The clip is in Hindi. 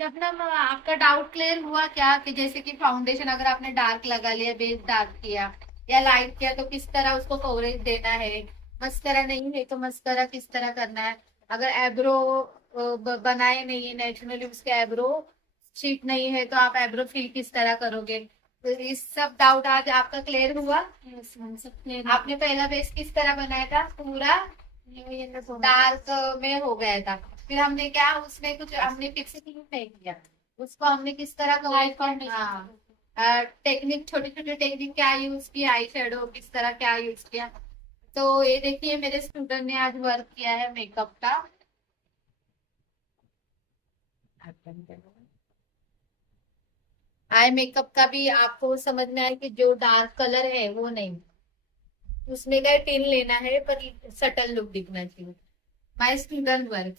शबनम, आपका डाउट क्लियर हुआ क्या कि जैसे कि फाउंडेशन अगर आपने डार्क लगा लिया, बेस डार्क किया या लाइट किया, तो किस तरह उसको कवरेज देना है? मस्करा नहीं है तो मस्करा किस तरह करना है? अगर एब्रो बनाए नहीं है नेचुरली, उसके एब्रो शीट नहीं है, तो आप एब्रो फिल किस तरह करोगे? तो इस सब डाउट आज आपका क्लियर हुआ। यस मैम, सब क्लियर हो आपने पहला बेस किस तरह बनाया था? पूरा गया। डार्क में हो गया था। फिर हमने क्या, उसमें कुछ हमने फिक्सिंग नहीं किया, उसको हमने किस तरह कवर लाइट किया? फाउंडेशन। हाँ, टेक्निक, छोटी छोटी टेक्निक क्या यूज की, आई शेडो किस तरह क्या यूज किया। तो ये देखिए, मेरे स्टूडेंट ने आज वर्क किया है मेकअप का। आई मेकअप का भी आपको समझ में आया कि जो डार्क कलर है वो नहीं, उसमें क्या टिन लेना है पर सटल लुक दिखना चाहिए। My student work.